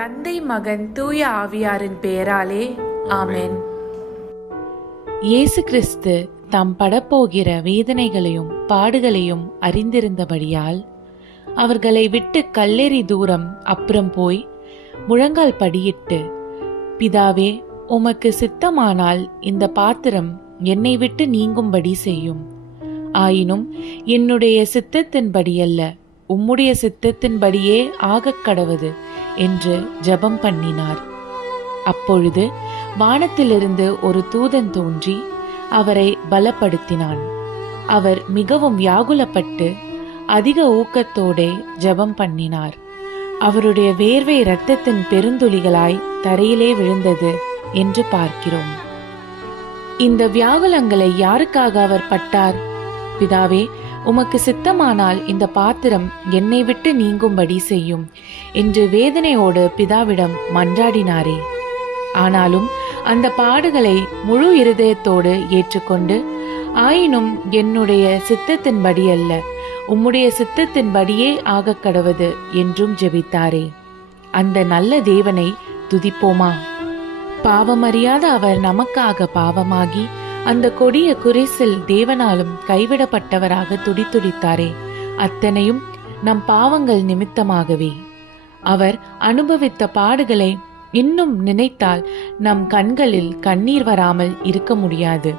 தந்தை, மகன், தூய ஆவியாரின் பெயராலே ஆமென். இயேசு கிறிஸ்து தாம் படப்போகிற வேதனைகளையும் பாடுகளையும் அறிந்திருந்தபடியால் அவர்களை விட்டு கல்லெறி தூரம் அப்புறம் போய் முழங்கால் படியிட்டு, பிதாவே, உமக்கு சித்தமானால் இந்த பாத்திரம் என்னை விட்டு நீங்கும்படி செய்யும். ஆயினும் என்னுடைய சித்தத்தின்படியல்ல, உம்முடைய சித்தத்தின்படியே ஆகக் கடவது என்று ஜெபம் பண்ணினார். அப்பொழுது வானத்திலிருந்து ஒரு தூதன் தோன்றி அவரை பலப்படுத்தினான். அவர் மிகவும் வியாகுலப்பட்டு அதிக ஊக்கத்தோடே ஜெபம் பண்ணினார். அவருடைய வேர்வை இரத்தத்தின் பெருந்துளிகளாய் தரையிலே விழுந்தது என்று பார்க்கிறோம். இந்த வியாகுலங்களை யாருக்காக அவர் பட்டார்? பிதாவே, உமக்கு சித்தமானால் இந்த பாத்திரம் என்னை விட்டு நீங்கும்படி செய்யும் என்று வேதனையோடு பிதாவிடம் மன்றாடினாரே. ஆனாலும் அந்த பாடுகளை முழு இருதயத்தோடு ஏற்றுக்கொண்டு, ஆயினும் என்னுடைய சித்தத்தின்படி அல்ல, உம்முடைய சித்தத்தின்படியே ஆகக் கடவது என்றும் ஜெபித்தாரே. அந்த நல்ல தேவனை துதிப்போமா? பாவமறியாத அவர் நமக்காக பாவமாகி அந்த கொடிய குரிசில் தேவனாலும் கைவிடப்பட்டவராக துடித்துடித்தாரே. அத்தனையும் நம் பாவங்கள் நிமித்தமாகவே. அவர் அனுபவித்த பாடுகளை இன்னும் நினைத்தால் நம் கண்களில் கண்ணீர் வராமல் இருக்க முடியாது.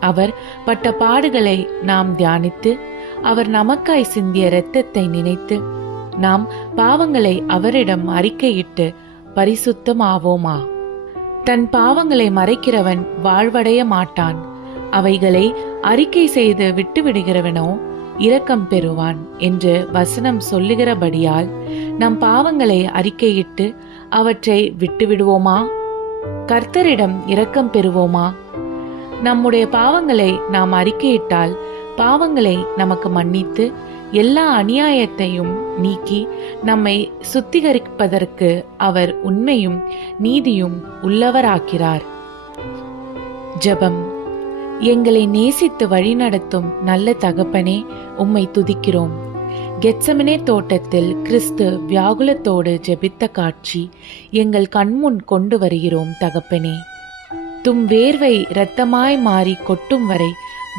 அவர் பட்ட பாடுகளை நாம் தியானித்து, அவர் நமக்காய் சிந்திய இரத்தத்தை நினைத்து, நாம் பாவங்களை அவரிடம் அறிக்கையிட்டு பரிசுத்தமாவோமா? தன் பாவங்களை மறைக்கிறவன் வாழ்வடைய மாட்டான். அவைகளை அறிக்கை செய்து விட்டுவிடுகிறவனோ இரக்கம் பெறுவான் என்று வசனம் சொல்லுகிறபடியால் நம் பாவங்களை அறிக்கையிட்டு அவற்றை விட்டுவிடுவோமா? கர்த்தரிடம் இரக்கம் பெறுவோமா? நம்முடைய பாவங்களை நாம் அறிக்கையிட்டால் பாவங்களை நமக்கு மன்னித்து எல்லா அநியாயத்தையும் நீக்கி நம்மை சுத்திகரிப்பதற்கு அவர் உண்மையும் நீதியும் உள்ளவராக்கிறார். ஜெபம். எங்களை நேசித்து வழிநடத்தும் நல்ல தகப்பனே, உம்மை துதிக்கிறோம். கெத்செமனே தோட்டத்தில் கிறிஸ்து வியாகுலத்தோடு ஜெபித்த காட்சி எங்கள் கண்முன் கொண்டு வருகிறோம் தகப்பனே. தும் வேர்வை இரத்தமாய் மாறி கொட்டும் வரை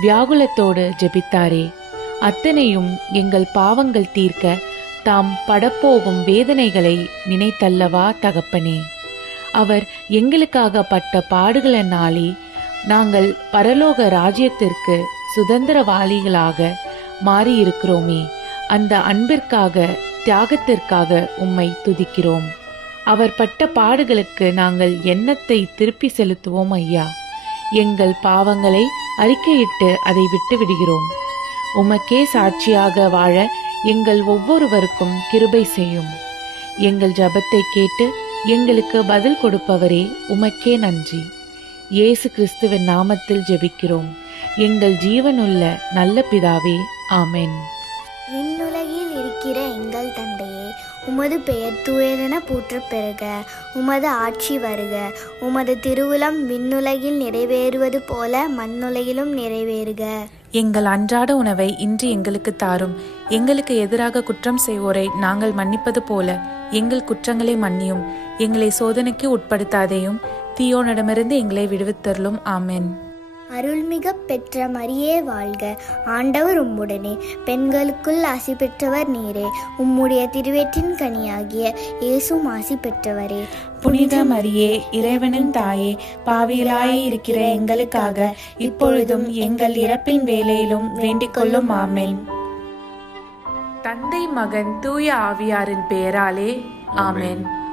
வியாகுலத்தோடு ஜெபித்தாரே. அத்தனையும் எங்கள் பாவங்கள் தீர்க்க தாம் படப்போகும் வேதனைகளை நினைத்தல்லவா தகப்பனே. அவர் எங்களுக்காக பட்ட பாடுகளினாலே நாங்கள் பரலோக ராஜ்யத்திற்கு சுதந்திரவாளிகளாக மாறியிருக்கிறோமே. அந்த அன்பிற்காக, தியாகத்திற்காக உம்மை துதிக்கிறோம். அவர் பட்ட பாடுகளுக்கு நாங்கள் எண்ணத்தை திருப்பி செலுத்துவோம் ஐயா. எங்கள் பாவங்களை அறிக்கையிட்டு அதை விட்டு விடுகிறோம். உமக்கே சாட்சியாக வாழ எங்கள் ஒவ்வொருவருக்கும் கிருபை செய்யும். எங்கள் ஜெபத்தை கேட்டு எங்களுக்கு பதில் கொடுப்பவரே, உமக்கே நன்றி. இயேசு கிறிஸ்துவின் நாமத்தில் ஜெபிக்கிறோம் எங்கள் ஜீவனுள்ள நல்ல பிதாவே, ஆமென். விண்ணுலகில் இருக்கிற எங்கள் தந்தையே, உமது பெயர் தூயதென போற்றப் பெறுக. உமது ஆட்சி வருக. உமது திருவுளம் விண்ணுலகில் நிறைவேறுவது போல மண்ணுலகிலும் நிறைவேறுக. எங்கள் அன்றாட உணவை இன்று எங்களுக்கு தாரும். எங்களுக்கு எதிராக குற்றம் செய்வோரை நாங்கள் மன்னிப்பது போல எங்கள் குற்றங்களை மன்னியும். எங்களை சோதனைக்கு உட்படுத்தாதேயும், தீயோனிடமிருந்து எங்களை விடுவித்தருளும். ஆமென். அருள்மிக பெற்ற மரியே வாழ்க. ஆண்டவர் உம்முடனே, பெண்களுக்குள் ஆசி பெற்றவர் நீரே. உம்முடைய திருவேற்றின் கனியாகிய இயேசுவும் ஆசி பெற்றவரே. புனித மரியே, இறைவனின் தாயே, பாவிகளாய் இருக்கிற எங்களுக்காக இப்பொழுதும் எங்கள் இறப்பின் வேளையிலும் வேண்டிக் கொள்ளும். ஆமென். தந்தை, மகன், தூய ஆவியாரின் பெயராலே ஆமென்.